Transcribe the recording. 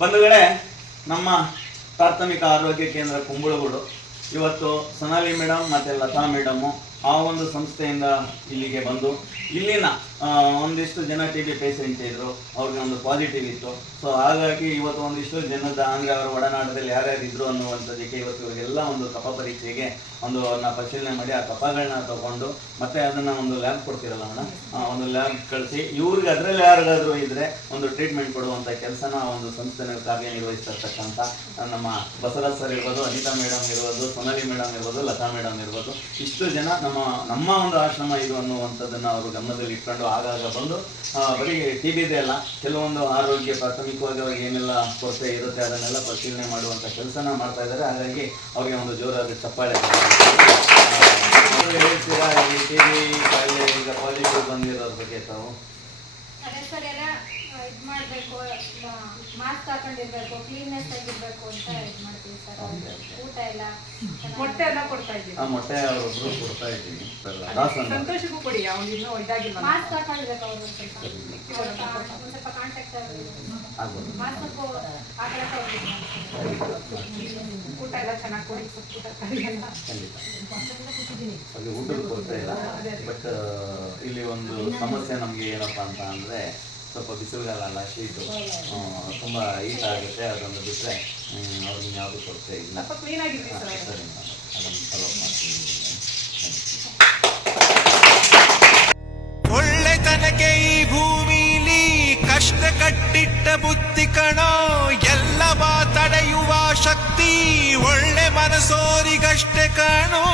ಬಂಧುಗಳೇ, ನಮ್ಮ ಪ್ರಾಥಮಿಕ ಆರೋಗ್ಯ ಕೇಂದ್ರ ಕುಂಬಳಗೂಡು ಇವತ್ತು ಸೊನಾಲಿ ಮೇಡಮ್ ಮತ್ತು ಲತಾ ಮೇಡಮ್ಮು ಆ ಒಂದು ಸಂಸ್ಥೆಯಿಂದ ಇಲ್ಲಿಗೆ ಬಂದು ಇಲ್ಲಿನ ಒಂದಿಷ್ಟು ಜನ ಟಿ ಬಿ ಪೇಷೆಂಟ್ ಇದ್ದರು, ಅವ್ರಿಗೆ ಒಂದು ಪಾಸಿಟಿವ್ ಇತ್ತು. ಸೊ ಹಾಗಾಗಿ ಇವತ್ತು ಒಂದಿಷ್ಟು ಜನದ ಅಂದರೆ ಅವರ ಒಡನಾಟದಲ್ಲಿ ಯಾರ್ಯಾರು ಇದ್ರು ಅನ್ನುವಂಥದ್ದಕ್ಕೆ ಇವತ್ತು ಇವರಿಗೆಲ್ಲ ಒಂದು ಕಫ ಪರೀಕ್ಷೆಗೆ ಒಂದು ಅವ್ರನ್ನ ಪರಿಶೀಲನೆ ಮಾಡಿ ಆ ಕಫಗಳನ್ನ ತಗೊಂಡು ಮತ್ತೆ ಅದನ್ನು ಒಂದು ಲ್ಯಾಬ್ ಕೊಡ್ತಿರಲ್ಲ ಮೇಡಮ್, ಒಂದು ಲ್ಯಾಬ್ ಕಳಿಸಿ ಇವ್ರಿಗೆ ಅದರಲ್ಲಿ ಯಾರಿಗಾದ್ರೂ ಇದ್ದರೆ ಒಂದು ಟ್ರೀಟ್ಮೆಂಟ್ ಕೊಡುವಂಥ ಕೆಲಸನ ಒಂದು ಸಂಸ್ಥೆನಲ್ಲಿ ಕಾರ್ಯನಿರ್ವಹಿಸ್ತಿರ್ತಕ್ಕಂಥ ನಮ್ಮ ಬಸವರಾಜ್ ಸರ್ ಇರ್ಬೋದು, ಅನಿತಾ ಮೇಡಮ್ ಇರ್ಬೋದು, ಸೊನಾಲಿ ಮೇಡಮ್ ಇರ್ಬೋದು, ಲತಾ ಮೇಡಮ್ ಇರ್ಬೋದು, ಇಷ್ಟು ಜನ ನಮ್ಮ ಒಂದು ಆಶ್ರಮ ಇದು ಅನ್ನುವಂಥದ್ದನ್ನು ಅವರು ಗಮನದಲ್ಲಿ ಇಟ್ಕೊಂಡು ಆಗಾಗ ಬಂದು ಬರೀ ಟಿ ಬಿ ಇದೆ ಅಲ್ಲ, ಕೆಲವೊಂದು ಆರೋಗ್ಯ ಪ್ರಾಥಮಿಕವಾಗಿ ಅವ್ರಿಗೆ ಏನೆಲ್ಲ ಕೊರತೆ ಇರುತ್ತೆ ಅದನ್ನೆಲ್ಲ ಪರಿಶೀಲನೆ ಮಾಡುವಂಥ ಕೆಲಸನ ಮಾಡ್ತಾ ಇದ್ದಾರೆ. ಹಾಗಾಗಿ ಅವರಿಗೆ ಒಂದು ಜೋರಾದ ಚಪ್ಪಾಳೆ. ಹೇಳ್ತೀರಾ ಈ ಟಿ ಬಿ ಕಾಯಿಲೆ ಈಗ ಪಾಸಿಟಿವ್ ಬಂದಿರೋದ್ರ ಬಗ್ಗೆ ತಾವು? ಅದೇ ಸರ್, ಎಲ್ಲ ಇದು ಮಾಡಬೇಕು, ಮಾಸ್ಕ್ ಹಾಕೊಂಡಿರ್ಬೇಕು, ಕ್ಲೀನ್ನೆಸ್ ಆಗಿರ್ಬೇಕು ಅಂತ ಇದು ಮಾಡ್ತೀವಿ ಸರ್. ಊಟ ಎಲ್ಲ ಮೊಟ್ಟೆ ಎಲ್ಲ ಕೊಡ್ತಾ ಇದ್ದೀವಿ. ಮೊಟ್ಟೆ ಅವರೊಬ್ರು ಕೊಡ್ತಾ ಇದ್ದೀವಿ. ಸಂತೋಷಕ್ಕೂ ಕೊಡಿ, ಅವ್ನು ಇನ್ನೂ ಇದಾಗಿಲ್ಲ. ಮಾಸ್ಕ್ ಹಾಕೊಂಡಿರ್ಬೇಕು, ಅವರು ಸ್ವಲ್ಪ ಕಾಂಟ್ಯಾಕ್ಟ್ ಆಗ್ಬೋದು. ಮಾಸ್ಕ್ ಹಾಕೊಳ್ಳೋಕೆ ಊಟ ಎಲ್ಲ ಚೆನ್ನಾಗಿ ಕೊಡಿ, ಊಟ ಕರಿ ಎಲ್ಲ. ಅಲ್ಲಿ ಊಟದ ಕೊರತೆ ಇಲ್ಲ. ಬಟ್ ಇಲ್ಲಿ ಒಂದು ಸಮಸ್ಯೆ ನಮಗೆ ಏನಪ್ಪ ಅಂತ ಅಂದರೆ ಸ್ವಲ್ಪ ಬಿಸಿಲುಗಾಲ ಶೀಟು ತುಂಬ ಹೀಟ್ ಆಗುತ್ತೆ. ಅದೊಂದು ಬಿಟ್ಟರೆ ಅವ್ರಿಗೆ ಯಾವುದು ಕೊರತೆ ಇಲ್ಲ. ಸ್ವಲ್ಪ ಕ್ಲೀನ್ ಆಗಿರ್ಲಿ ಸರ್. ಸರಿ ಮೇಡಮ್, ಅದನ್ನು ಫಾಲೋ ಮಾಡ್ತೀನಿ. ಒಳ್ಳೆತನಕ್ಕೆ ಈ ಭೂಮಿಲಿ ಕಷ್ಟ ಕಟ್ಟಿಟ್ಟ ಬುದ್ಧಿ ಕಣೋ, ಎಲ್ಲವ ತಡೆಯುವ ಶಕ್ತಿ ಒಳ್ಳೆ ಮನಸೋರಿಗಷ್ಟೇ ಕಣೋ.